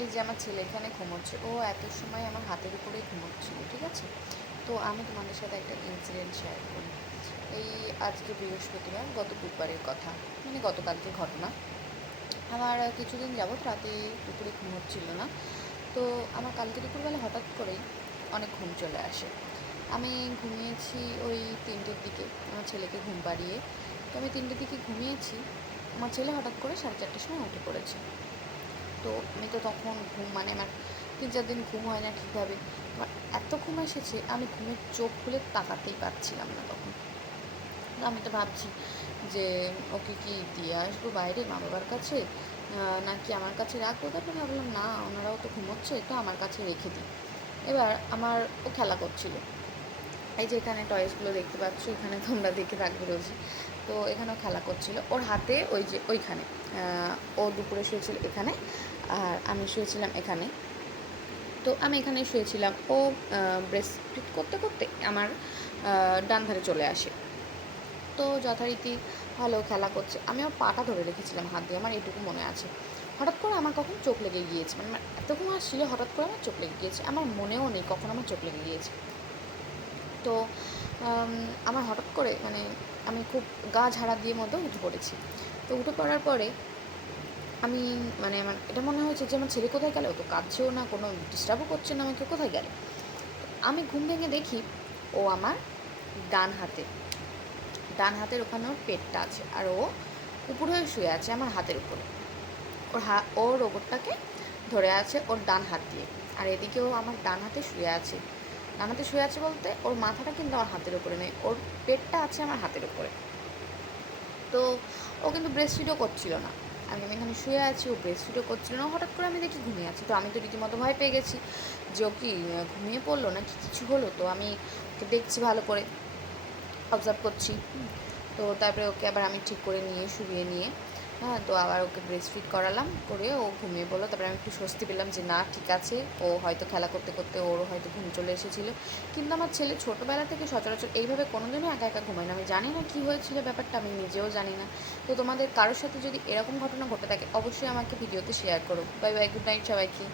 এই যে আমার ছেলে এখানে ঘুমোচ্ছে, ও এত সময় আমার হাতের উপরেই ঘুমোচ্ছিল, ঠিক আছে। তো আমি তোমাদের সাথে একটা ইনসিডেন্ট শেয়ার করি। এই আজকে বৃহস্পতিবার, গত বুধবারের কথা, মানে গতকালকে ঘটনা। আমার কিছুদিন যাবৎ রাতে দুপুরে ঘুম হচ্ছিল না। তো আমার কালকে দুপুরবেলা হঠাৎ করেই অনেক ঘুম চলে আসে। আমি ঘুমিয়েছি ওই 3টের দিকে, আমার ছেলেকে ঘুম পাড়িয়ে। তো আমি 3টের দিকে ঘুমিয়েছি, আমার ছেলে হঠাৎ করে 4:30টার সময় উঠে পড়েছে। তো আমি তো তখন ঘুম, মানে আমার 3-4 দিন ঘুম হয় না ঠিকভাবে। আমার এত ঘুম এসেছে, আমি ঘুমের চোখ খুলে তাকাতেই পারছিলাম না তখন। তো আমি তো ভাবছি যে ওকে কি দিয়ে আসবো বাইরে মা বাবার কাছে, নাকি আমার কাছে রাখবো। তারপর ভাবলাম না, ওনারাও তো ঘুমোচ্ছে, তো আমার কাছে রেখে দিই। এবার ও খেলা করছিল, এই যে এখানে টয়েসগুলো দেখতে পাচ্ছ, এখানে তোমরা দেখে থাকবে রোজই। তো এখানেও খেলা করছিল, ওর হাতে ওই যে ওইখানে, ও দুপুরে শুয়েছিল এখানে, আর আমি শুয়েছিলাম এখানে। তো আমি এখানে শুয়েছিলাম, ও ব্রেস্ট ফিড করতে করতে আমার ডান ধারে চলে আসে। তো যথারীতি ভালো খেলা করছে, আমি আমার পাটা ধরে রেখেছিলাম হাত দিয়ে, আমার এটুকু মনে আছে। হঠাৎ করে আমার কখন চোখ লেগে গিয়েছে, মানে আমার এত ঘুম আসছিল, হঠাৎ করে আমার চোখ লেগে গিয়েছে, আমার মনেও নেই কখন আমার চোখ লেগে গিয়েছে। তো আমার হঠাৎ করে, মানে আমি খুব গা ঝাড়া দিয়ে মতো উঠে পড়েছি। তো উঠে পড়ার পরে আমি, মানে আমার এটা মনে হয়েছে যে আমার ছেলে কোথায় গেল, ও তো কাঁদছেও না, কোনো ডিস্টার্বও করছে না আমাকে, কোথায় গেল। আমি ঘুম ভেঙে দেখি ও আমার ডান হাতে, ডান হাতের ওখানে ওর পেটটা আছে, আর ও উপর হয়ে শুয়ে আছে আমার হাতের উপরে। ওর ওপরটাকে ধরে আছে ওর ডান হাত দিয়ে, আর এদিকে ও আমার ডান হাতে শুয়ে আছে। ডান হাতে শুয়ে আছে বলতে ওর মাথাটা কিন্তু আমার হাতের উপরে নেই, ওর পেটটা আছে আমার হাতের উপরে। তো ও কিন্তু ব্রেস্ট ফিডও করছিল না, আমি এখানে শুয়ে আছি, ও ব্রেস্ট ফিডও করছিল না। হঠাৎ করে আমি দেখি ঘুমিয়ে আছি, তো আমি তো রীতিমতো ভয় পেয়ে গেছি যে ও কি ঘুমিয়ে পড়লো না কি কিছু হলো। তো আমি ওকে দেখছি, ভালো করে অবজার্ভ করছি। তো তারপরে ওকে আবার আমি ঠিক করে নিয়ে শুইয়ে নিয়ে, হ্যাঁ, তো আবার ওকে ব্রেস্ট ফিড করালাম, করে ও ঘুমিয়ে পড়লো। তারপরে আমি একটু স্বস্তি পেলাম যে না, ঠিক আছে, ও হয়তো খেলা করতে করতে ওরও হয়তো ঘুম চলে এসেছিলো। কিন্তু আমার ছেলে ছোটোবেলা থেকে সচরাচর এইভাবে কোনোদিনও একা একা ঘুমায় না, আমি জানি না কী হয়েছিল ব্যাপারটা, আমি নিজেও জানি না। তো তোমাদের কারোর সাথে যদি এরকম ঘটনা ঘটে থাকে, অবশ্যই আমাকে ভিডিওতে শেয়ার করো। বাই বাই, গুড নাইট সবাইকে।